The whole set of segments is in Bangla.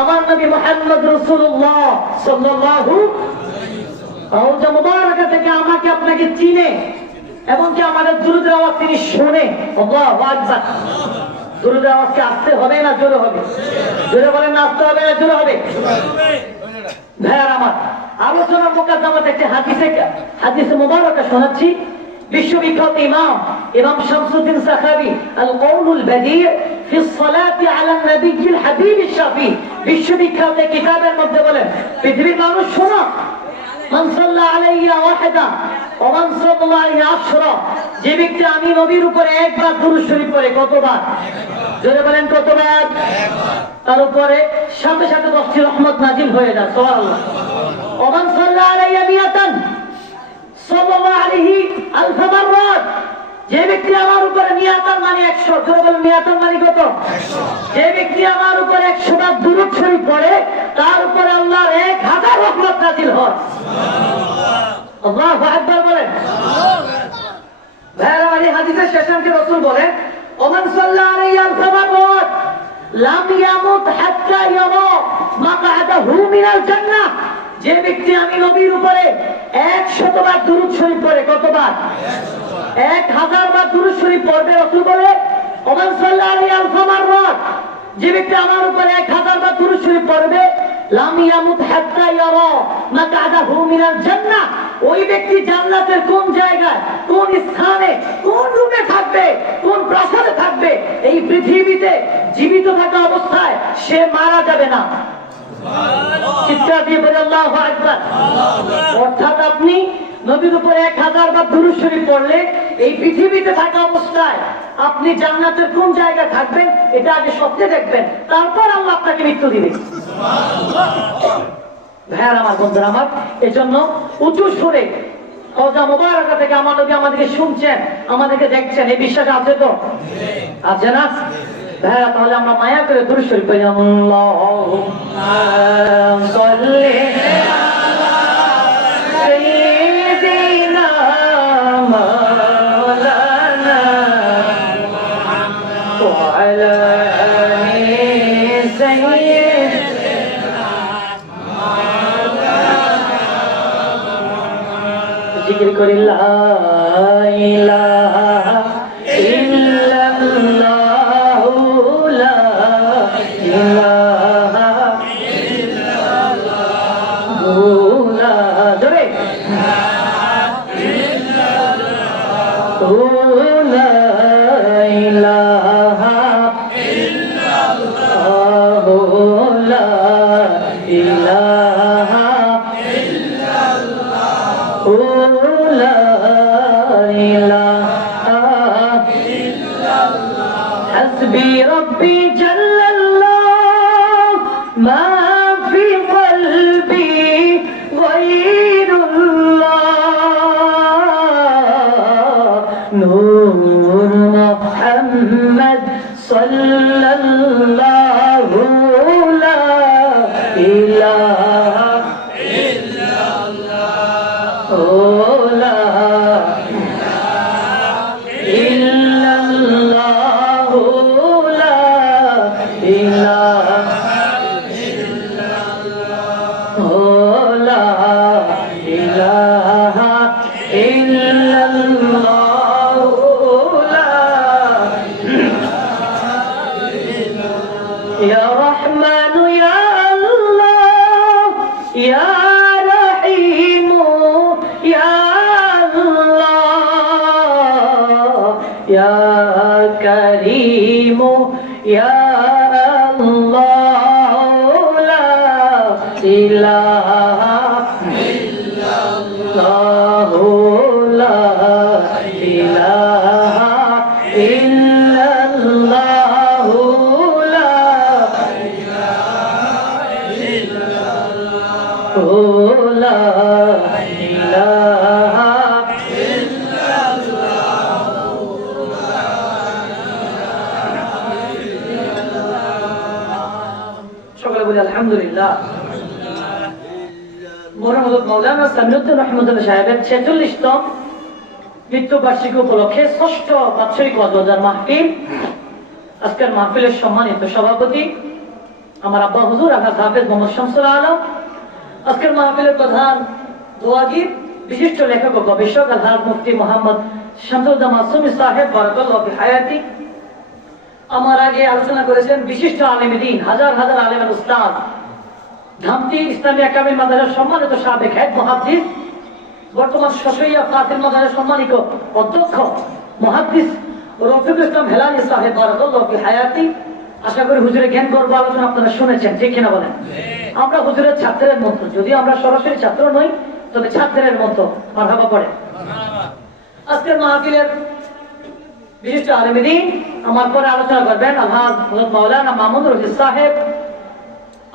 আমার নবী মুহাম্মদ রাসূলুল্লাহ সাল্লাল্লাহু রওজা মুবারাকা থেকে আমাকে আপনাকে চিনে এবং কি আমাদের দুরূদের আওয়াজ তিনি শুনে। আল্লাহু আকবার। দুরূদের আওয়াজ কি আসতে হবে না জোরে হবে? জোরে বলেন না আসতে হবে না জোরে হবে? ভাইয়ার আমার, আলোচনার মুকাদ্দামাতে একটি হাদিসে মুবারাকা শোনাচ্ছি। বিশ্ববিখ্যাত ইমাম শামসুদ্দিন সাখাবী আল কওলুল বাদি' ফি সলাতি আলা নবিয়্যিল হাবিবিশ শাফি, বিশ্ববিখ্যাত কিতাবের মধ্যে বলেন, পৃথিবীর মানুষ শোনো, মান সাল্লা আলাইয়া ওয়াহিদা ওয়া মান সাল্লা আলাইহি আশরা, যে ব্যক্তি আমি নবীর উপরে একবার দুরূদ শরীফ পড়ে কতবার? জোরে বলেন কতবার? তার উপরে সাথে সাথে 10টি রহমত নাজিল হয়ে যায়। সুবহানাল্লাহ। ওয়া মান সাল্লা আলাইয়া মিয়াতান সাল্লাল্লাহু আলাইহি আলফ মাররাত, যে ব্যক্তি আমার উপরে মিয়াতান মানে 100, জোরে বলেন মিয়াতান মানে কত? 100। যে ব্যক্তি আমার উপরে 100 বার দুরূদ শরীফ পড়ে তার উপরে আল্লাহর 1000 রহমত নাজিল হয়। সুবহানাল্লাহ। আল্লাহু আকবার বলেন। ভাইরা, এই হাদিসের শেষাংশে রাসূল বলেন, ওমান সাল্লা আলাইহি আলফ মাররাত লাম ইয়ামুত হাত্তা ইয়ারা মাকআদাহু মিনাল জান্নাহ, যে ব্যক্তি আমি নবীর উপরে 100 বার দুরূদ শরীফ পড়ে কতবার? 1000 বার দুরূদ শরীফ পড়বে। রাসূল বলে, ওমান সাল্লা আলাইহি আলফ মাররাত, যে ব্যক্তি আমার উপরে 1000 বার দুরূদ শরীফ পড়বে, লাম ইয়ামুত হাত্তা ইয়ারা মাকআদাহু মিনাল জান্নাহ, ওই ব্যক্তি জান্নাতের কোন জায়গায়, কোন স্থানে, কোন রুমে থাকবে, কোন প্রাসাদে থাকবে, এই পৃথিবীতে জীবিত থাকা অবস্থায় সে মারা যাবে না। চিৎকার দিয়ে বলে আল্লাহু আকবার। অর্থাৎ আপনি নবীর উপরে 1000 বার দুরূদ শরীফ পড়লে এই পৃথিবীতে থাকা অবস্থায় আপনি জান্নাতের কোন জায়গায় থাকবেন এটা আগে স্বপ্নে দেখবেন, তারপর আল্লাহ আপনাকে মৃত্যু দিবে। ভাইয়ার আমার, বন্ধুরা আমার, এজন্য উঁচু সুরে রওজা মুবারাকা থেকে আমার নবী আমাদেরকে শুনছেন, আমাদেরকে দেখছেন, এই বিশ্বাস আছে তো? আছে না? ভাইয়া, তাহলে আমরা মায়া করে দুরূদ শরীফ পড়ি। আল্লাহুম্মা সাল্লি আলা সাইয়্যিদিনা মাওলানা ওয়া আলা আলি সাইয়্যিদিনা মাওলানা, জিকির করি লা ইলাহা ইল্লাল্লাহ حسبي ربي جل الله ما في قلبي غير الله نور محمد صلى الله لا إله إلا الله لا إلا الله يا رحمن يا الله يا رحيم يا الله يا كريم يا الله لا إله إلا الله لا إله إلا الله لا إله إلا الله لا إله إلا الله সকলে বলি আলহামদুলিল্লাহ। মোহাম্মদ মাওলানা সামিউদ্দিন রহমতুল্লাহ সাহেবের 46তম মৃত্যুবার্ষিকী উপলক্ষে ৬ষ্ঠ বাৎসরিক ওয়াজ মাহফিল। আজকের মাহফিলের সম্মানিত সভাপতি আমার আব্বা হুজুর আল্লাহ হাফেজ মোহাম্মদ শামসুল আলম, আজকের মাহফিলের প্রধান দোয়াগীর, বিশিষ্ট লেখক ও গবেষক আলহাজ মুফতি মোহাম্মদ শামসুদ্দা মাসুমি সাহেব বারাকাল্লাহু ফি হায়াতি। আমার আগে আলোচনা করেছেন বিশিষ্ট আলেম দ্বীন, হাজার হাজার আলেমের উস্তাদ, ধামতি ইসলামিয়া কামিল মাদ্রাসার সম্মানিত সাবেক হেড মুহাদ্দিস, বর্তমান শশইয়া ফাতিল মাদ্রাসার সম্মানিত অধ্যক্ষ মুহাদ্দিস রফিকুল ইসলাম হেলালি সাহেব বারাকাল্লাহু ফি হায়াতি। আশা করি হুজুরের জ্ঞান গর্ব আলোচনা আপনারা শুনেছেন, ঠিক কিনা বলেন? আমরা হুজুরের ছাত্রের মতো, যদিও আমরা সরাসরি ছাত্র নই, তবে ছাত্রের মতো মারহাবা পড়ে। আজকের মাহফিলের বিশিষ্ট আলেম দ্বীন আমার পরে আলোচনা করবেন আলহাজ হযরত মাওলানা মামুনুর রশিদ সাহেব।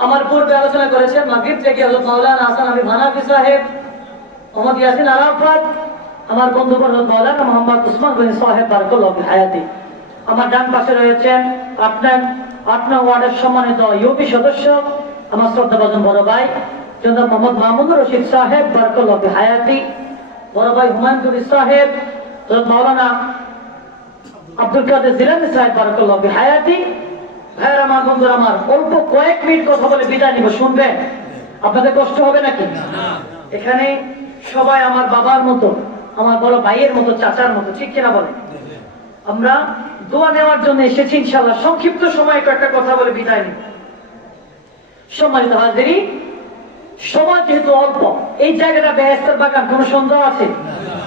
আমার পূর্বে আলোচনা করেছেন মাগরিব থেকে হযরত মাওলানা হাসান আলী হানাফি সাহেব, মোহাম্মদ ইয়াসিন আরাফাত, আমার বন্ধু হযরত মাওলানা মোহাম্মদ উসমান গনি সাহেব বারাকাল্লাহু ফি হায়াতি। আমার ডান পাশে রয়েছেন আপনার 8 নং ওয়ার্ডের সম্মানিত ইউপি সদস্য, আমার শ্রদ্ধাভাজন বড় ভাই জনাব মোহাম্মদ মামুনুর রশিদ সাহেব বারাকাল্লাহু ফি হায়াতি, বড় ভাই হুমায়ুন কবির সাহেব, হযরত মাওলানা আব্দুল কাদের জিলানী সাহেব বারাকাল্লাহু ফি হায়াতি। ভাইয়ের আমার, বন্ধুরা আমার, অল্প কয়েক মিনিট কথা বলে বিদায় নিব, শুনবেন? আপনাদের কষ্ট হবে নাকি? এখানে সবাই আমার বাবার মতো, আমার বড় ভাইয়ের মতো, চাচার মতো, ঠিক কিনা বলে? আমরা দোয়া নেওয়ার জন্য এসেছি ইনশাআল্লাহ। সংক্ষিপ্ত সময়ে কয়েকটা কথা বলে বিদায় নিব। সম্মানিত হাজিরিন, সময় যেহেতু অল্প, এই জায়গাটা বেহেশতের বাগান, কোনো সন্দেহ আছে?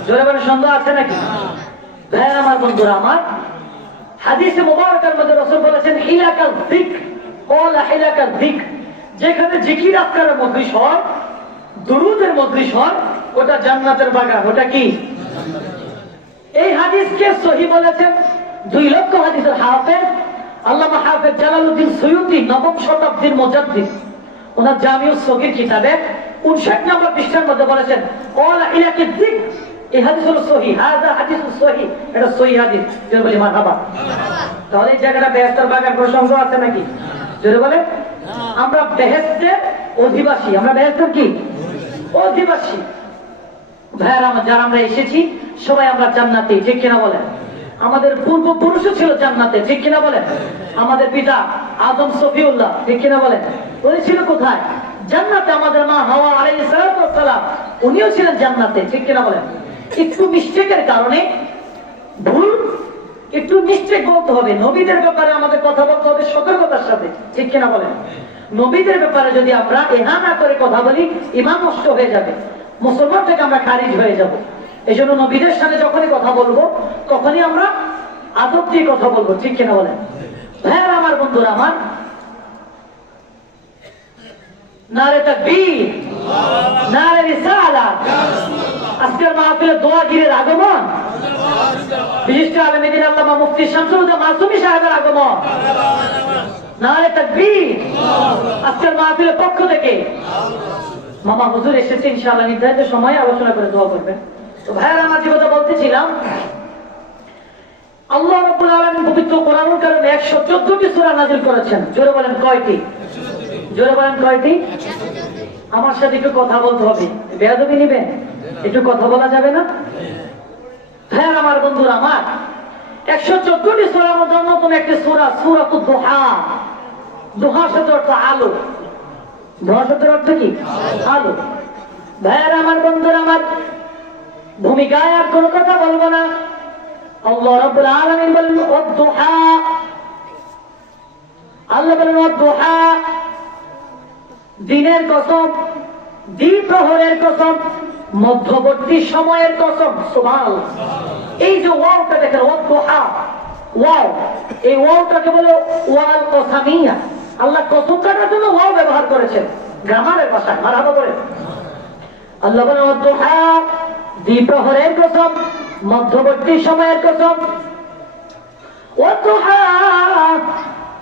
জোরে বলে সন্দেহ আছে নাকি? ভাইয়ের আমার, বন্ধুরা আমার, হাদিসে মুবারকের মধ্যে রাসূল বলেছেন হিলাকাল যিকর, ক্বালা হিলাকাল যিকর, যেখানে জিকির আজকারের মজলিস হয়, দুরূদের মজলিস হয়, ওটা জান্নাতের বাগান। ওটা কি? এই হাদিসকে সহিহ বলেছেন 2 লক্ষ হাদিসের হাফেজ আল্লামা হাফেজ জালালউদ্দিন সুয়ুতি, নবম শতাব্দীর মুজাদ্দিদ, ওনার জামিউস সগীর কিতাবে 59 নম্বর পৃষ্ঠার মধ্যে বলেছেন ক্বালা হিলাকাল যিকর। এই হাদিস হলো সহিহ, হাযা হাদিসুস সহিহ, এটা সহিহ হাদিস। জোরে বলি মারহাবা। তাহলে এই জায়গাটা বেহেশতের বাগান, প্রসঙ্গ আছে নাকি? জোরে বলে। আমরা বেহেশতের অধিবাসী, আমরা বেহেশতের কি অধিবাসী। ভাইয়ারা আমার, যারা আমরা এসেছি সবাই আমরা জান্নাতি, ঠিক কিনা বলেন? আমাদের পূর্বপুরুষও ছিল জান্নাতে, ঠিক কিনা বলেন? আমাদের পিতা আদম সফিউল্লাহ, ঠিক কিনা বলেন? উনি ছিল কোথায়? জান্নাতে। আমাদের মা হাওয়া আলাইহিস সালাম, উনিও ছিলেন জান্নাতে, ঠিক কিনা বলেন? একটু মিস্টেকের কারণে, ভুল একটু মিস্টেক বলতে হবে। নবীদের ব্যাপারে আমাদের কথা বলতে হবে সতর্কতার সাথে, ঠিক কিনা বলেন? নবীদের ব্যাপারে যদি আমরা এহানা করে কথা বলি, ঈমান নষ্ট হয়ে যাবে, মুসলমান থেকে আমরা খারিজ হয়ে যাব। এই জন্য নবীদের সাথে যখনই কথা বলবো, তখনই আমরা আদব দিয়ে কথা বলবো, ঠিক কিনা বলেন? ভাইয়ারা আমার, বন্ধুরা আমার, নারে তাকবীর, নারে রিসালাত। আজকের মাহফিলে দোয়াগীরের আগমন, বিশিষ্ট আলেম দ্বীন আল্লামা মুফতি শামসুদ্দা মাসুমি সাহেবের আগমন, নারে তাকবীর। আজকের মাহফিলের পক্ষ থেকে মামা হুজুর এসেছে, ইনশাআল্লাহ নির্ধারিত সময়ে আলোচনা করে দোয়া করবেন। তো ভাইয়ারা আমার, যে কথা বলতেছিলাম, আল্লাহ রাব্বুল আলামিন পবিত্র কোরআনুল কারীমে 114টি সূরা নাযিল করেছেন। জোরে বলেন কয়টি? জোরে বলেন কয়টি? আমার সাথে একটু কথা বলতে হবে, বেয়াদবি নিবেন? একটু কথা বলা যাবে না? হ্যাঁ আমার, বন্ধুরা আমার, 114টি সূরার মধ্যে অন্যতম একটি সূরা সূরাতুদ দুহা। দুহা শব্দের অর্থ আলো। দুহা শব্দের অর্থ কি? আলো। ভাইয়ারা আমার, বন্ধুরা আমার, ভূমিকায় আর কোনো কথা বলবো না। আল্লাহ রাব্বুল আলামিন বলেন ওয়াদ-দুহা, আল্লাহ বলেন ওয়াদ-দুহা, দিনের কসম, দ্বিপ্রহরের কসম, মধ্যবর্তী সময়ের কসম। সুবহানাল্লাহ। এই যে ওয়াওটা দেখেন, ওয়াদ-দুহা, ওয়াও, এই ওয়াওটাকে বলে ওয়াল কসামিয়া। আল্লাহ কসম কাটার জন্য ওয়াও ব্যবহার করেছেন গ্রামারের ভাষায়। মারহাবা বলেন। আল্লাহ বলেন ওয়াদ-দুহা, দ্বিপ্রহরের কসম, মধ্যবর্তী সময়ের কসম। ওয়াদ-দুহা,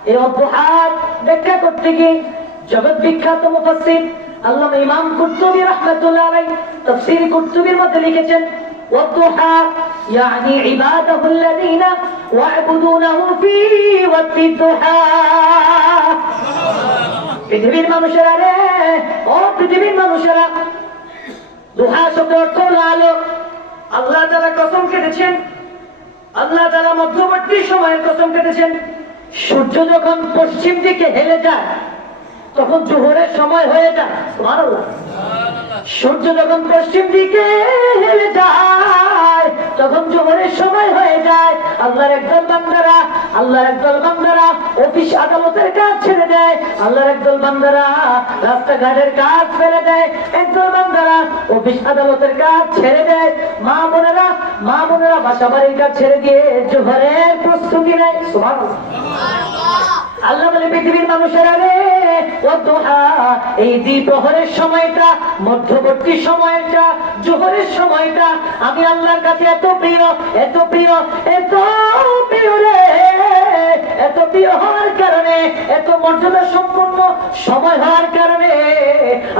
এই ওয়াদ-দুহা ব্যাখ্যা করতে গিয়ে জগৎ বিখ্যাত মুফাসসির আল্লামা ইমাম কুরতুবী রাহমাতুল্লাহ আলাইহি তাফসীর কুরতুবীর মধ্যে লিখেছেন ওয়াদ-দুহা ইয়ানি ইবাদাহুল্লাযীনা ওয়া'বুদুনাহু ফি ওয়াদ-দুহা। পৃথিবীর মানুষেরা রে, ও পৃথিবীর মানুষেরা, দুহা শব্দের অর্থ হলো আলো। আল্লাহ তাআলা কসম কেটেছেন, আল্লাহ তাআলা মধ্যবর্তী সময়ের কসম কেটেছেন। সূর্য যখন পশ্চিম দিকে হেলে যায়, তখন জোহরের সময় হয়ে যায়। সুবহানাল্লাহ। সূর্য যখন পশ্চিম দিকে হেলে যায় তখন জোহরের সময় হয়ে যায়। আল্লাহর একদল বান্দারা অফিস আদালতের কাজ ছেড়ে দেয়, আল্লাহর একদল বান্দারা রাস্তাঘাটের কাজ ছেড়ে দেয়, একদল বান্দারা অফিস আদালতের কাজ ছেড়ে দেয়, মা বোনেরা বাসা বাড়ির কাজ ছেড়ে দিয়ে জোহরের প্রস্তুতি নেয়। সুবহানাল্লাহ। আল্লাহ বলে পৃথিবীর মানুষেরা রে, এই দ্বিপ্রহরের সময়টা, মধ্যবর্তী সময়টা, জোহরের সময়টা আমি আল্লাহর কাছে এত প্রিয় রে, এত প্রিয় হওয়ার কারণে, এত মর্যাদা সম্পন্ন সময় হওয়ার কারণে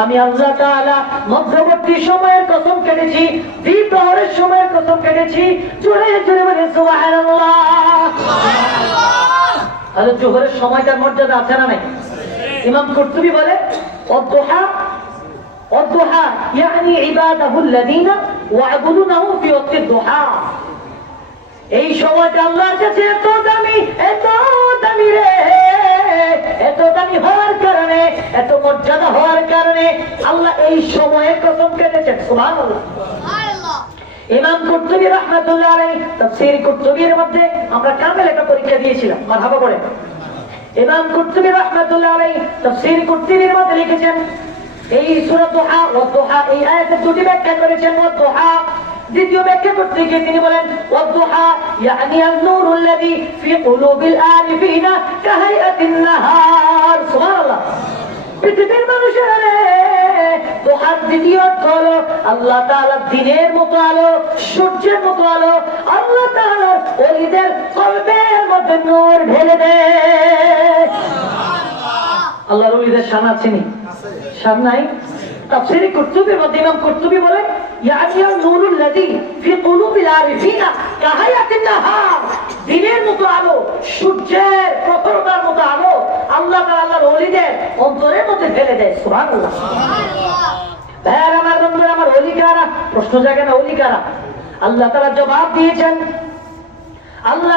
আমি আল্লাহ তাআলা মধ্যবর্তী সময়ের কসম কেটেছি, দ্বিপ্রহরের সময়ের কসম কেটেছি। জোরে জোরে বলে সুবহানাল্লাহ। তাহলে জোহরের সময়টার মর্যাদা আছে না নাই? ইমাম কুরতুবী বলে الضحى يعني عباده الذين يعبدونه في وقت الضحى। এই সময়টা আল্লাহর কাছে এত দামি রে, এত দামি হওয়ার কারণে, এত মর্যাদা হওয়ার কারণে আল্লাহ এই সময়ে কসম কেটেছেন। সুবহানাল্লাহ। ইমাম কুরতুবী রাহমাতুল্লাহ আলাইহি তাফসীর কুরতুবীর মধ্যে আমরা কামেল একটা পরীক্ষা দিয়েছিলাম, মারহাবা বলে। ইমাম কুরতুবী রাহমাতুল্লাহ আলাইহি তাফসীর কুরতুবীর মধ্যে লিখেছেন এই সূরা দুহা ওয়া দুহা, এই আয়াতের দুটি ব্যাখ্যা করেছেন। ওয়া দুহা, দ্বিতীয় ব্যাখ্যা করতে গিয়ে তিনি বলেন ওয়া দুহা ইয়ানি আন-নূরুল্লাযী ফি কুলুবিল আরিফিনা কাহাইয়াতিন নাহার। সুবহানাল্লাহ। পৃথিবীর মানুষেরা রে, দুহার দ্বিতীয় অর্থ হলো আল্লাহ তাআলার দিনের মতো আলো, সূর্যের মতো আলো। আল্লাহ তাআলার ওলিদের কলবের মধ্যে নূর ঢেলে দেয়। আল্লাহর ওলিদের শান আছে নি? শান নাই? তাফসীর কুরতুবীর মধ্যে ইমাম কুরতুবী বলেন ইয়ানি নূরুল্লাযী ফি কুলুবিল আরিফিনা কাহায়াতিন নাহার, দিনের মতো আলো, সূর্যের প্রখরতার মতো আলো আল্লাহ তাআলা আল্লাহর ওলিদের অন্তরের মধ্যে ফেলে দেয়। সুবহানাল্লাহ। ভাইরা আমার, বন্ধুরা আমার, ওলি কারা? প্রশ্ন জাগে না, ওলি কারা? আল্লাহ তাআলা জবাব দিয়েছেন। আল্লাহ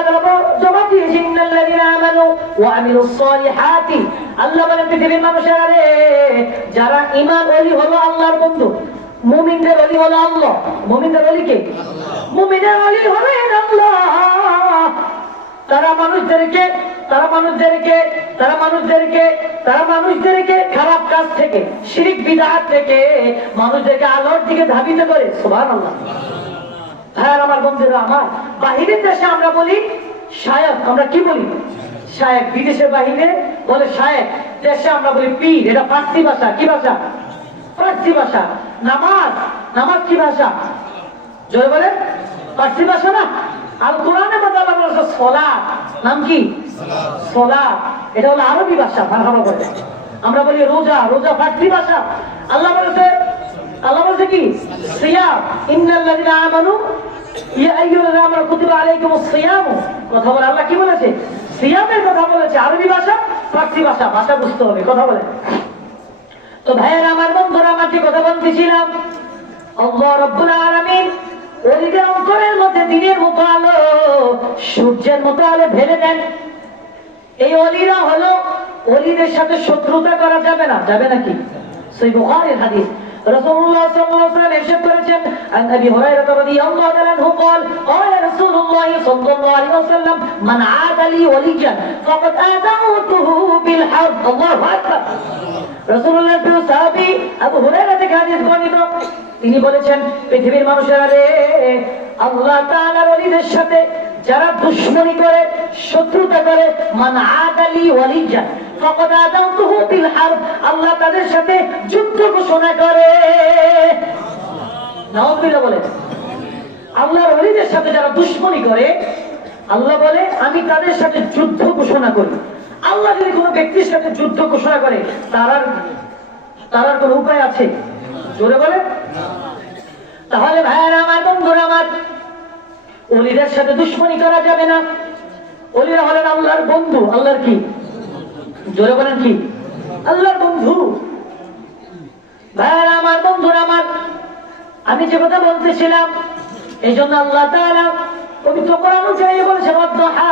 জবাব দিয়েছেন ইন্নাল্লাযীনা আমানু ওয়া আমিলুস সালিহাতি। আল্লাহ বলেন পৃথিবীর মানুষেরা রে, যারা ঈমান, ওলি হলো আল্লাহর বন্ধু। মুমিনদের ওলি হলো আল্লাহ। মুমিনদের ওলি কে? মুমিনের ওলি হলেন আল্লাহ। তারা মানুষদেরকে খারাপ কাজ থেকে, শিরক বিদআত থেকে মানুষদেরকে আলোর দিকে ধাবিত করে। সুবহানাল্লাহ। হ্যাঁ আমার বন্ধুরা আমার, বাহিরের দেশে আমরা বলি শায়েখ, আমরা কি বলি? শায়েখ। বিদেশের বাহিরে বলে শায়েখ, দেশে আমরা বলি পীর। এটা ফার্সি ভাষা। কি ভাষা? ফার্সি ভাষা। নামাজ কি ভাষা? জোরে বলে ফার্সি ভাষা না? আল কোরআনে আল্লাহ বলেছে সালাত। নাম কি? সালাত। এটা হলো আরবি ভাষা। মারহাবা বলে। আমরা বলি রোজা ফার্সি ভাষা। আল্লাহ বলেছে কি? সিয়াম। ইন্নাল্লাযীনা আমানু ইয়া আইয়ুহাল্লাযীনা আমানু কুতিবা আলাইকুমুস সিয়াম। কথা বলে আল্লাহ কি বলেছে? সিয়ামের কথা বলেছে। আরবি ভাষা, ফার্সি ভাষা, ভাষা বুঝতে হবে। কথা বলে। তো ভাইয়েরা আমার, বন্ধুরা আমার, যে কথা বলতেছিলাম, আল্লাহ রাব্বুল আলামিন ওলিদের অন্তরের মধ্যে দিনের মতো আলো, সূর্যের মতো আলো ঢেলে দেন। এই ওলিরা হলো, ওলিদের সাথে শত্রুতা করা যাবে না। যাবে নাকি? সহিহ বুখারীর হাদিস। রাসূলুল্লাহ সাল্লাল্লাহু আলাইহি ওয়াসাল্লাম ইরশাদ করেছেন, আন আবি হুরায়রা রাদিয়াল্লাহু তাআলা আনহু قال قال رسول الله صلى الله عليه وسلم من عاد لي وليا فقد آذنته بالحرب। আল্লাহু আকবার। রাসূলুল্লাহর প্রিয় সাহাবী আবু হুরায়রা থেকে হাদিস বর্ণিত, তিনি বলেছেন পৃথিবীর মানুষেরা রে, আল্লাহ তাআলার ওলিদের সাথে যারা দুশমনি করে, শত্রুতা করে, মান আদালি ওয়ালিয়া ফাকাদ আযানতুহু বিল হারব, আল্লাহ তাদের সাথে যুদ্ধ ঘোষণা করে। নাউযুবিল্লাহ বলে। আল্লাহর ওলিদের সাথে যারা দুশমনি করে, আল্লাহ বলে আমি তাদের সাথে যুদ্ধ ঘোষণা করি। আল্লাহ যদি কোনো ব্যক্তির সাথে যুদ্ধ ঘোষণা করে, তার কোনো উপায় আছে? জোরে বলে। তাহলে ভাইয়েরা আমার, বন্ধুরা আমার, ওলিদের সাথে দুশমনি করা যাবে না। ওলিরা হলেন আল্লাহর বন্ধু। আল্লাহর কি? জোরে বলেন কি? আল্লাহর বন্ধু। ভাইয়েরা আমার, বন্ধুরা আমার, আমি যে কথা বলতেছিলাম, এই জন্য আল্লাহ তাআলা পবিত্র কোরআন অনুযায়ী বলেছেন ওয়াদ-দুহা,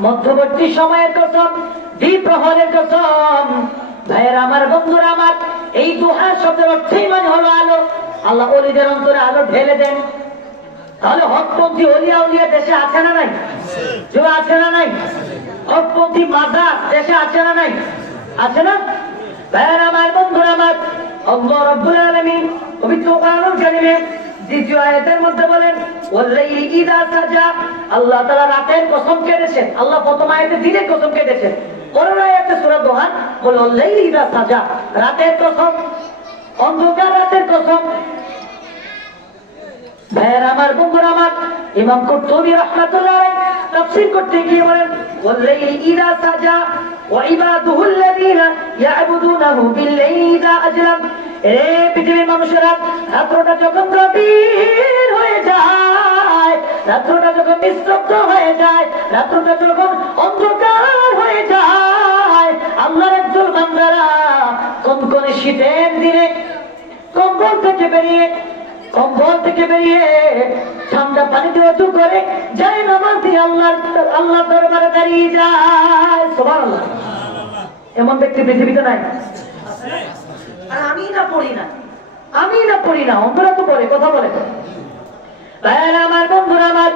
মধ্যবর্তী সময়ের কসম, দ্বিপ্রহরের কসম, ভাইয়েরা আমার, বন্ধুরা আমার, এই দুহা শব্দের অর্থই মানে হলো আলো। আল্লাহ ওলিদের অন্তরে আলো ঢেলে দেন। তাহলে হকপন্থী ওলিয়া উলিয়া দেশে আছে না নাই? যে আছে না নাই? হকপন্থী মাজার দেশে আছে না নাই? আছে না? ভাইয়েরা আমার, বন্ধুরা আমার, আল্লাহ রাব্বুল আলামিন পবিত্র কোরআনুল কারীমে দ্বিতীয় আয়াতের মধ্যে বলেন ওয়াল্লাইলি ইযা সাজা, আল্লাহ তাআলা রাতের কসম কেটেছেন। আল্লাহ প্রথম আয়াতে দিনের কসম কেটেছেন, পরের আয়াতে সূরা দোহান বলে ওয়াল্লাইলি ইযা সাজা, রাতের কসম, অন্ধকার রাতের কসম। ভাইয়েরা আমার, বন্ধুরা আমার, ইমাম কুরতুবী রাহমাতুল্লাহ আলাইহি তাফসীর করতে গিয়ে বলেন ওয়াল্লাইলি ইযা সাজা ওয়া ইবাদুহুল্লাযীনা ইয়া'বুদুনাহু বিল-লাইলি ইযা আজলাম। এ পৃথিবীর মানুষেরা, রাত্রটা যখন গভীর হয়ে যায়, রাত্রটা যখন নিস্তব্ধ হয়ে যায়, রাত্রটা যখন অন্ধকার হয়ে যায়, আল্লাহর একজন বান্দারা কনকনে শীতের দিনে কম্বল থেকে বেরিয়ে ঠান্ডা পানিতে ওযু করে যায় নামাজ দিয়ে আল্লাহর দরবারে দাঁড়িয়ে যায়। সুবহানাল্লাহ। এমন ব্যক্তি পৃথিবীতে নাই। আর আমি না পড়ি না, অন্তরা তো পড়ে, কথা বলে। ভাইয়েরা আমার, বন্ধুরা আমার,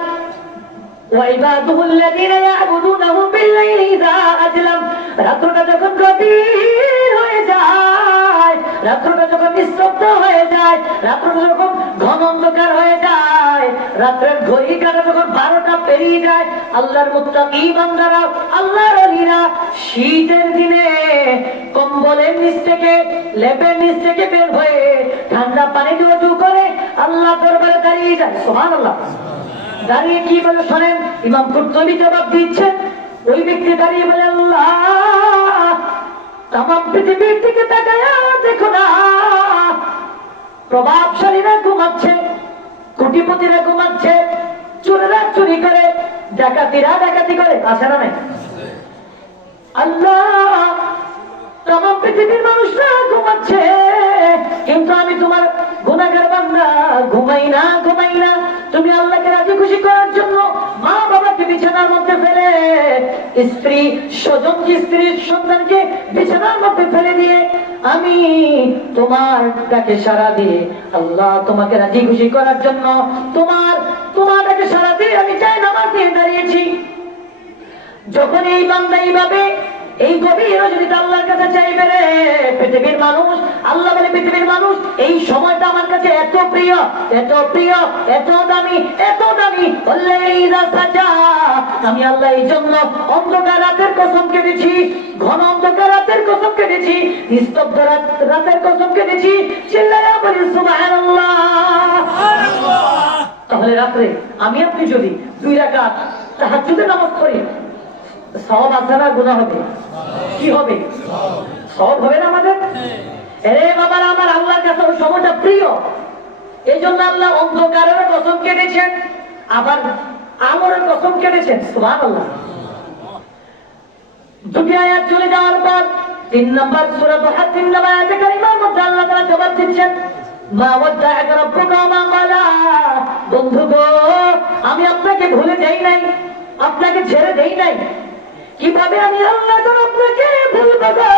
ওয়াইবাদুহুল্লাযীনা ইয়া'বুদুনাহু বিল-লাইলি ইযা আজলাম, রাত্রটা যখন গভীর হয়ে যায়, রাত্রটা যখন নিস্তব্ধ হয়ে যায়, রাত্রটা যখন ঘন অন্ধকার হয়ে যায়, রাত্রের ঘড়ি কাঁটা যখন 12টা পেরিয়ে যায়, আল্লাহর মুত্তাকী বান্দারা, আল্লাহর ওলিরা শীতের দিনে কম্বলের নিচ থেকে, লেপের নিচ থেকে বের হয়ে ঠান্ডা পানি দিয়ে ওযু করে আল্লাহ দরবারে দাঁড়িয়ে যায়। সুবহানাল্লাহ। দাঁড়িয়ে কি বলে শোনেন, ইমাম কুরতুবী জবাব দিচ্ছেন। ওই ব্যক্তি দাঁড়িয়ে বলে আল্লাহ, তামাম পৃথিবীর দিকে তাকায়া দেখো না, প্রভাবশালীরা ঘুমাচ্ছে, কোটিপতিরা ঘুমাচ্ছে, চোরেরা চুরি করে, ডাকাতিরা ডাকাতি করে, আছে না নাই? আল্লাহ, তামাম পৃথিবীর মানুষরা ঘুমাচ্ছে, কিন্তু আমি তোমার গুনাহগার বান্দা ঘুমাই না। তুমি আল্লাহকে রাজি খুশি করার জন্য মা বাবাকে বিছানার মধ্যে ফেলে, স্ত্রী সন্তানকে বিছানার মধ্যে ফেলে দিয়ে আমি তোমার ডাকে সাড়া দিয়ে, আল্লাহ তোমাকে রাজি খুশি করার জন্য তোমার ডাকে সাড়া দিয়ে আমি চাই নামাজ দিয়ে দাঁড়িয়েছি। যখন এই বান্দা এইভাবে এই গভীর রজনীতে আল্লাহর কাছে চাইবে রে পৃথিবীর মানুষ, আল্লাহ বলে পৃথিবীর মানুষ, এই সময়টা আমার কাছে এত প্রিয়, এত দামি, আমি আল্লাহ এই জন্য অন্ধকার রাতের কসম কেটেছি, ঘন অন্ধকার রাতের কসম কেটেছি, নিস্তব্ধ রাতের কসম কেটেছি। চিল্লায়া বলি সুবহানাল্লাহ। তাহলে রাত্রে আমি আপনি যদি 2 রাকাত তাহাজ্জুদের নামাজ পড়ি, সওয়াব আছে না গুনাহ হবে? কি হবে? সওয়াব হবে না আমাদের? আরে বাবারা আমার, আল্লাহর কাছে ওই সময়টা প্রিয়, এই জন্য আল্লাহ অন্ধকারের কসম কেটেছেন, আবার আলোর কসম কেটেছেন। সুবহানাল্লাহ। 2টি আয়াত চলে যাওয়ার পর 3 নম্বর সূরা দুহা 3 নম্বর আয়াতে কারিমার মধ্যে আল্লাহ তাআলা জবাব দিচ্ছেন, মা ওয়াদ্দাআকা রাব্বুকা ওয়া মা ক্বালা। বন্ধু গো, আমি আপনাকে ভুলে যাই নাই, আপনাকে ছেড়ে দেই নাই। কিভাবে আমি আল্লাহ আপনাকে ভুলব গো?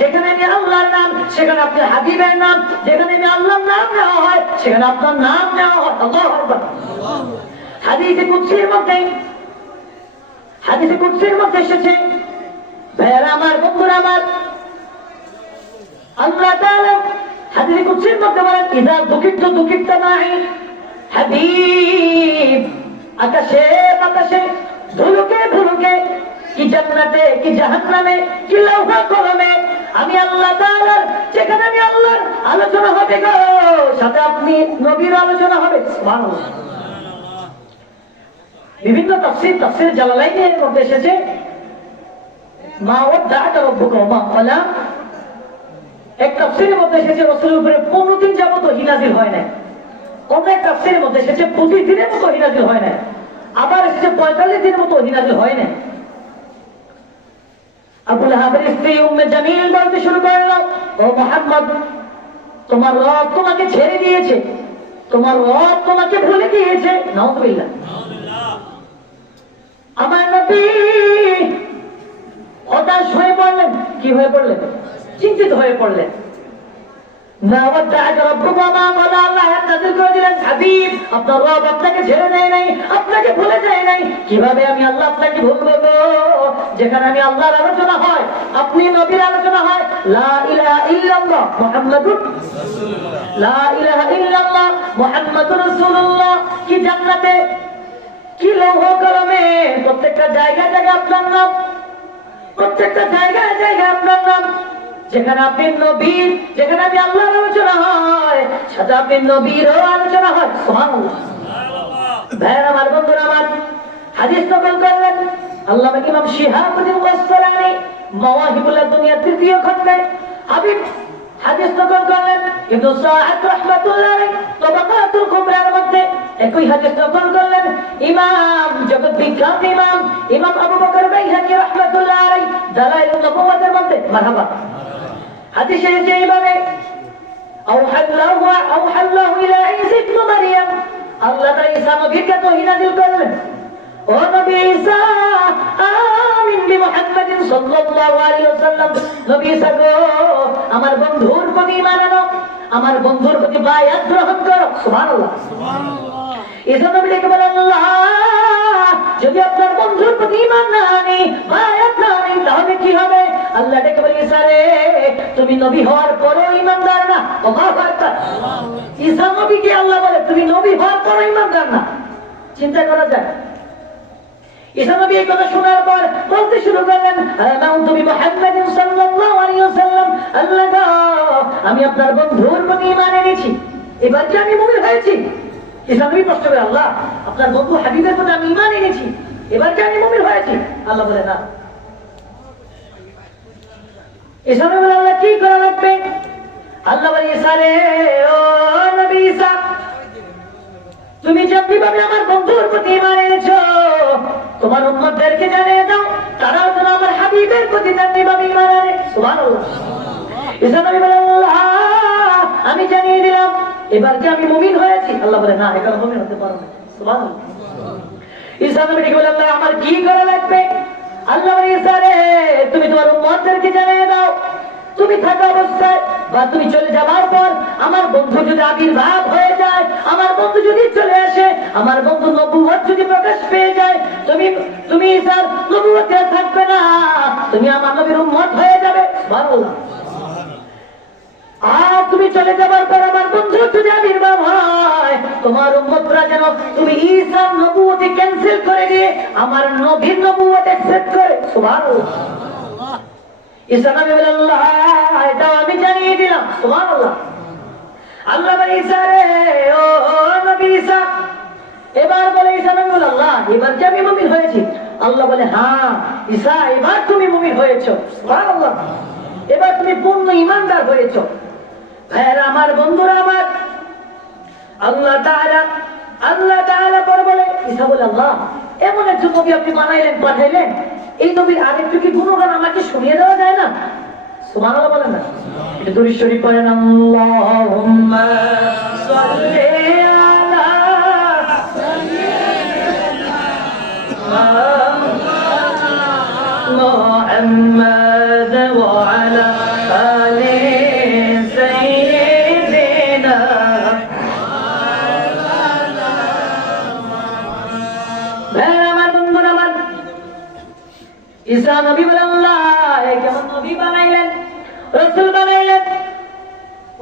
যেখানে আমি আল্লাহর নাম, সেখানে আপনার হাবিবের নাম, যেখানে আমি আল্লাহর নাম নেওয়া হয়, সেখানে আপনার নাম নেওয়া হয়। আল্লাহু আকবার। হাদিসে কুদসির মধ্যে এসেছে, ভাইয়েরা আমার, বন্ধুরা আমার, আল্লাহ তাআলা হাদিসে কুদসির মধ্যে বলেন, ইযা দুকিরতু মাই হাবিব। আকাশে বাতাসে, ধুলুকে, কি জান্নাতে, কি জাহান্নামে, কি লৌহ কলমে, আমি আল্লাহ তাআলার, যেখানে আমি আল্লাহর আলোচনা হবে গো, সাথে আপনি নবীর আলোচনা হবে। সুবহানাল্লাহ। বিভিন্ন তাফসীর জালালাইনের মধ্যে এসেছে, মা ওয়াদ্দাআকা রাব্বুকা ওয়া মা ক্বালা। এক তাফসীরের মধ্যে এসেছে রাসূলের উপরে 15 দিন যাবত ওহী নাযিল হয় না। অন্য এক তাফসীরের মধ্যে এসেছে 25 দিনের মতো ওহী নাযিল হয় না। আবার এসেছে 45 দিনের মতো ওহী নাযিল হয় না। আবু লাহাবের স্ত্রী উম্মে জামিল বলতে শুরু করল, ও মুহাম্মদ, তোমার রব তোমাকে ছেড়ে দিয়েছে, তোমার রব তোমাকে ভুলে দিয়েছে। নাউযুবিল্লাহ। আমার নবী হতাশ হয়ে পড়লেন, কি হয়ে পড়লেন? চিন্তিত হয়ে পড়লেন। আপনার রব আপনাকে ছেড়ে দেয় নাই, আপনাকে ভুলে যায় নাই। কিভাবে আমি আল্লাহ আপনাকে ভুলবো গো? যেখানে আমি আল্লাহর আলোচনা হয়, আপনি নবীর আলোচনা হয়, লা ইলাহা ইল্লাল্লাহ মুহাম্মাদুর লা ইলাহা ইল্লাল্লাহ মুহাম্মাদুর রাসূলুল্লাহ। কি জান্নাতে, কি লৌহ কলমে প্রত্যেকটা জায়গায় জায়গায় আপনার নাম, প্রত্যেকটা জায়গায় জায়গায় আপনার নাম। যেখানে আপনি নবীর, যেখানে আমি আল্লাহর আলোচনা হয়, সাথে আপনি নবীরও আলোচনা হয়। সুবহানাল্লাহ। ভাইরা আমার, বন্ধুরা আমার, হাদিস নকল করলেন আল্লামা ইমাম শিহাবুদ্দিন ওয়াসসালানি মাওয়াহিবুল দুনিয়া ৩য় খণ্ডে হাবিব হাদিস নকল করলেন। কিন্তু সাআদ রাহমাতুল্লাহ আলাইহি তাবাকাতুল কুবরার মধ্যে একই হাদিস নকল করলেন ইমাম জগৎ বিখ্যাত ইমাম আবু বকর বাইহাকী রাহমাতুল্লাহ আলাইহি দালাইলুন নবুওয়াতের মধ্যে। মারহাবা। হাদিসে এসেছে এইভাবে, আওহাল্লাহু ইলা ঈসা ইবনে মারইয়াম, আল্লাহ তাআলা ঈসা নবীকে ওহী নাযিল করলেন, ও নবী ঈসা আমিন বিমুহাম্মাদিন সাল্লাল্লাহু আলাইহি ওয়াসাল্লাম, নবী ঈসা গো আমার বন্ধুর প্রতি ঈমান আনো, আমার বন্ধুর প্রতি বায়াত গ্রহণ করো। সুবহানাল্লাহ, সুবহানাল্লাহ। ঈসা নবী ডেকে বলেন, আল্লাহ যদি আপনার বন্ধুর প্রতি ঈমান না আনি, বায়াত না আনি, তাহলে কি হবে? আল্লাহ ডেকে বলে, ঈসা রে তুমি নবী হওয়ার পরেও ঈমানদার না। আল্লাহু আকবার। ঈসা নবীকে আল্লাহ বলে তুমি নবী হওয়ার পরেও ঈমানদার না। চিন্তা করা যায়। ঈসা নবী এই কথা শোনার পর বলতে শুরু করলেন, আমানতু বিমুহাম্মাদিন সাল্লাল্লাহু আলাইহি ওয়াসাল্লাম, আল্লাহ গো আমি আপনার বন্ধুর প্রতি ঈমান এনেছি, এবার কি আমি মুমিন হয়েছি? ঈসা নবী প্রশ্ন করে, আল্লাহ আপনার বন্ধু হাবিবের প্রতি আমি ঈমান এনেছি, এবার কি আমি মুমিন হয়েছি? আল্লাহ বলে না। ঈসা নবী বলে, আল্লাহ কি করা লাগবে? আল্লাহ বলে, ঈসা রে ও নবী ঈসা তুমি যেভাবে আমার বন্ধুর প্রতি ঈমান এনেছো, তোমার উম্মতদেরকে জানিয়ে দাও তারাও যেন আমার হাবিবের প্রতি তেমনিভাবে ঈমান আনে। সুবহানাল্লাহ। ঈসা নবী বলেন, আল্লাহ আমি জানিয়ে দিলাম, এবার কি আমি মুমিন হয়েছি? আল্লাহ বলে, না এখন মুমিন হতে পারো না। সুবহানাল্লাহ। ঈসা নবী বলেন, আল্লাহ আমার কি করা লাগবে? আল্লাহ বলে, ঈসা রে তুমি তোমার উম্মতদেরকে জানিয়ে দাও তুমি থাকা অবস্থায় বা তুমি চলে যাবার পর আমার বন্ধু যদি আবির্ভাব হয়ে যায়, আমার বন্ধু যদি চলে আসে, আমার বন্ধু নবুয়ত যদি প্রকাশ পেয়ে যায়, তুমি ঈসার নবুয়ত আর থাকবে না, তুমি আমার নবীর উম্মত হয়ে যাবে। সুবহানাল্লাহ। আর তুমি চলে যাবার পর আমার বন্ধু যদি আবির্ভাব হয়, তোমার উম্মতরা যেন তুমি ঈসার নবুয়ত ক্যান্সেল করে দিয়ে আমার নবীর নবুয়ত অ্যাকসেপ্ট করে। সুবহানাল্লাহ। ঈসা নবী বলেন, আল্লাহ এটা আমি জানিয়ে দিলাম। সুবহানাল্লাহ। আল্লাহ বলে, ঈসা রে ও নবী ঈসা এবার বলে, ঈসা নবী বলে, আল্লাহ এবার কি আমি মুমিন হয়েছি? আল্লাহ বলে, হ্যাঁ ঈসা এবার তুমি মুমিন হয়েছো। সুবহানাল্লাহ। এবার তুমি পূর্ণ ঈমানদার হয়েছো। ভাইরা আমার, বন্ধুরা আমার, আল্লাহ তাআলা পরে বলে, ঈসা বলে, আল্লাহ এমন একজন নবী আপনি বানাইলেন, পাঠাইলেন, এই নবীর আরেকটু কি গুণগান আমাকে শুনিয়ে দেওয়া যায় না? সুবহানাল্লাহ বলেন না? এটা দুরূদ শরীফ পড়েন, আল্লাহুম্মা সাল্লি আলা মুহাম্মাদ ওয়া আলা আলি সাইয়্যিদিনা। ঈসা নবী বলেন, আল্লাহ কেমন নবী বানাইলেন, রাসূল বানাইলেন,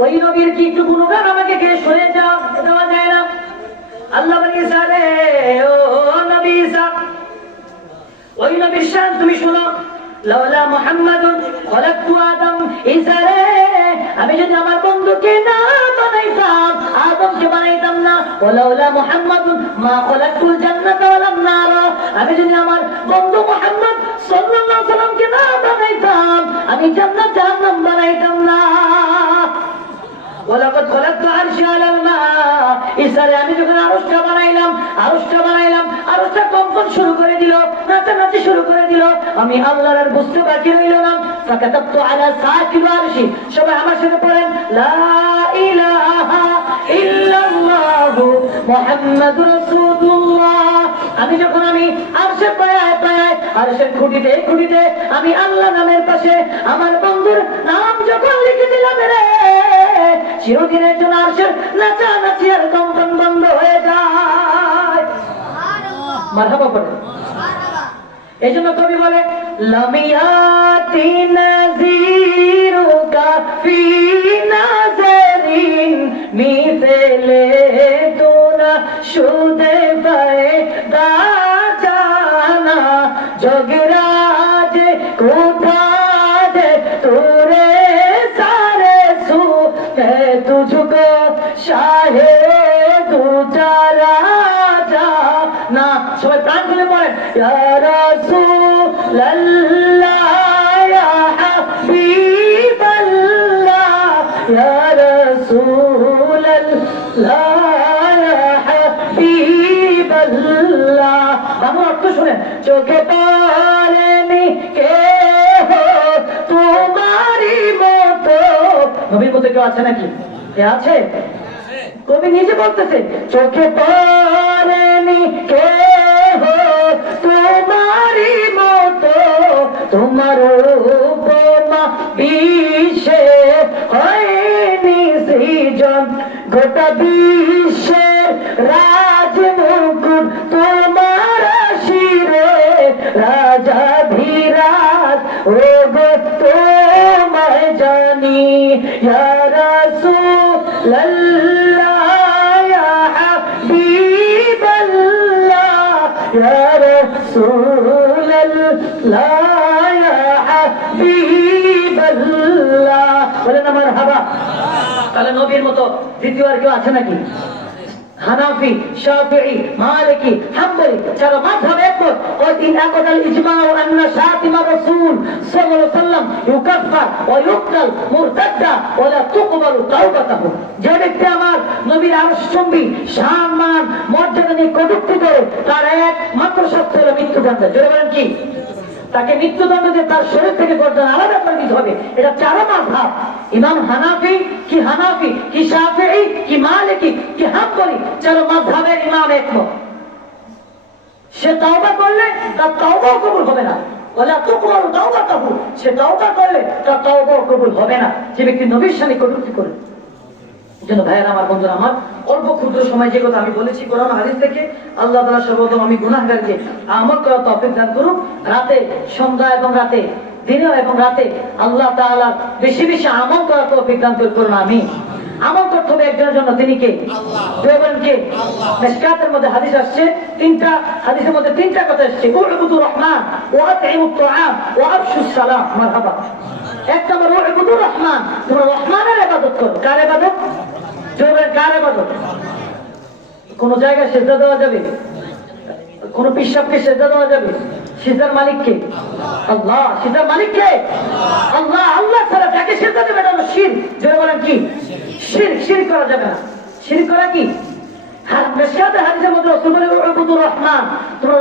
ওই নবীর কি একটু গুণগান আমাকে কে শুনে দেওয়া যায় না? আল্লাহ বলে, ঈসা রে ও নবী ঈসা ওই নবীর শান তুমি শুনো, লাউলা মুহাম্মাদুন খলাকতু আদম। ঈসা রে আমি যদি আমার বন্ধুকে না বানাইতাম, আদমকে বানাইতাম না। ওয়ালাউলা মুহাম্মাদুন মা খলাকতুল জান্নাতা ওয়ালান নার। আমি যদি আমার বন্ধু মুহাম্মদ সাল্লাল্লাহু আলাইহি সাল্লামকে না বানাইতাম, আমি জান্নাত জাহান্নাম বানাইতাম না। ওয়ালাকাদ খলাকতু আরশি আলাল মা। ঈসা রে আমি যখন আরশটা বানাইলাম, আরশটা কম্পন শুরু করে দিল, নাচানাচি শুরু করে দিল, আমি আল্লাহর আর বুঝতে বাকি রইল না। ফাকাতাবতু আলা সাকিল আরশি। সবাই আমার সাথে পড়েন, লা ইলাহা ইল্লাল্লাহু মুহাম্মাদুর রাসূলুল্লাহ। আমি যখন আরশে পায় আর সে খুঁটিতে আমি আল্লাহ নামের পাশে আমার বন্ধুর নাম যখন লিখে দিলাম রে, চিরদিনের জন্য আরশের নাচানাচি আর কম্পন বন্ধ হয়ে যায়। মারহাবা পড়ে। এই জন্য কবি বলে লামিয়াতি নাযীরুকা ফি নাযারিন মিথলে তোরা শুদে পায়ে দাজানা জগরাজ কোথা দে তোরে সারে সু হে তুঝকো শাহে দু চারা না। সবাই প্রাণ খুলে পড়েন ইয়া রাসূলুল্লাহ ইয়া হাবিবাল্লাহ ইয়া রাসূলুল্লাহ ইয়া হাবিবাল্লাহ। আমার অর্থ শুনেন, চোখে পড়েনি কে হো তোমারই মতো। নবীর মতো কেউ আছে নাকি? কে আছে? কবি নিজে বলতেছে চোখে পড়েনি কে হো তোমারই মতো, তোমার উপমা বিশ্বে হয়নি সৃজন, গোটা বিশ্বের রাজমুকুট তোমার শিরে, রাজাধিরাজ ও গো তোমায় জানি ইয়া রাসূলুল্লাহ ইয়া হাবিবাল্লাহ ইয়া রাসূলুল্লাহ ইয়া হাবিবাল্লাহ। বলেন না মারহাবা। তাহলে নবীর মতো দ্বিতীয় আর কেউ আছে নাকি? হানাফি, শাফিঈ, মালিকি, হাম্বলি যারা মাযহাব একমত, ওই দিন একদাল ইজমাউ আন্না শাতিমা রাসূল সাল্লাল্লাহু আলাইহি ওয়াসাল্লাম ইউকাফফার ওয়া ইউকতাল মুরতাদ্দা ওয়া লা তুকবালু তাওবাতুহু। যে ব্যক্তি আমার নবীর আরশচুম্বী সম্মান মর্যাদা নিয়ে কটূক্তি করে, তার একমাত্র শাস্তি হলো মৃত্যুদণ্ড। জোরে বলেন কি? তাকে মৃত্যুদণ্ড দিয়ে তার শরীর থেকে গর্দান আলাদা করে দিতে হবে। এটা চার মাযহাব। ইমাম হানাফি কি হানাফি কি শাফিঈ কি মালিকি কি হাম্বলি, চার মাযহাবের ইমাম একমত। সে তওবা করলে তার তওবাও কবুল হবে না, ওয়ালা তুকবালু তাওবাতুহু। সে তওবা করলে তার তওবাও কবুল হবে না, যে ব্যক্তি নবীর সাথে কটূক্তি করে। যেন ভাইয়েরা আমার, বন্ধুরা আমার, অল্প ক্ষুদ্র সময় যে কথা আমি বলেছি কোরআন হাদিস থেকে, আল্লাহ তাআলা সর্বপ্রথম আমি গুনাহগারকে আমল করার তৌফিক দান করুন। রাতে, সন্ধ্যা এবং রাতে, দিনে এবং রাতে আল্লাহ তাআলা বেশি বেশি আমল করার তৌফিক দান করুন। আমি আমল করতে হবে একজনের জন্য, তিনি কে? বলেন কে? মিশকাতের মধ্যে হাদিস আসছে, তিনটা হাদিসের মধ্যে তিনটা কথা আসছে, উবুদুর রহমান ওয়া আতঈমুত তুআম ওয়া আফশুস সালাম। মারহাবা। এক নম্বর উবুদুর রহমান, তোমরা রহমানের ইবাদত করো। কার ইবাদত? জোরে কার ইবাদত? কোন জায়গায় সিজদা দেওয়া যাবে? কোন পিশাবকে সিজদা দেওয়া যাবে? সিজদার মালিক কে? আল্লাহ। সিজদার মালিক কে? আল্লাহ। আল্লাহ ছাড়া যাকে সিজদা দেবে এটা হলো শিরক। জোরে বলেন কি? শিরক। শিরক করা যাবে না। শিরক করা কি? মিশকাতের হাদিসের মধ্যে রাসূল বলেন উবুদুর রহমান, তোমরা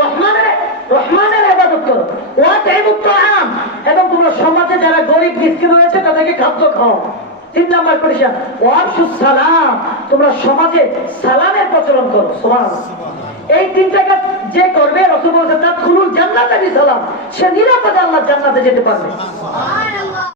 রহমানের ইবাদত করো। ওয়া আতঈমুত তুআম, এবং তোমরা সমাজে যারা গরীব মিসকিন রয়েছে তাদেরকে খাদ্য খাও। 3 নম্বর পরিশা ওয়া আফশুস সালাম, তোমরা সমাজে সালামের প্রচলন করো। সুবহানাল্লাহ। এই তিনটা কাজ যে করবে, রাসূল বলেছেন তাদখুলুল জান্নাতা বিসালাম, সে নিরাপদে আল্লাহর জান্নাতে যেতে পারবে। সুবহানাল্লাহ।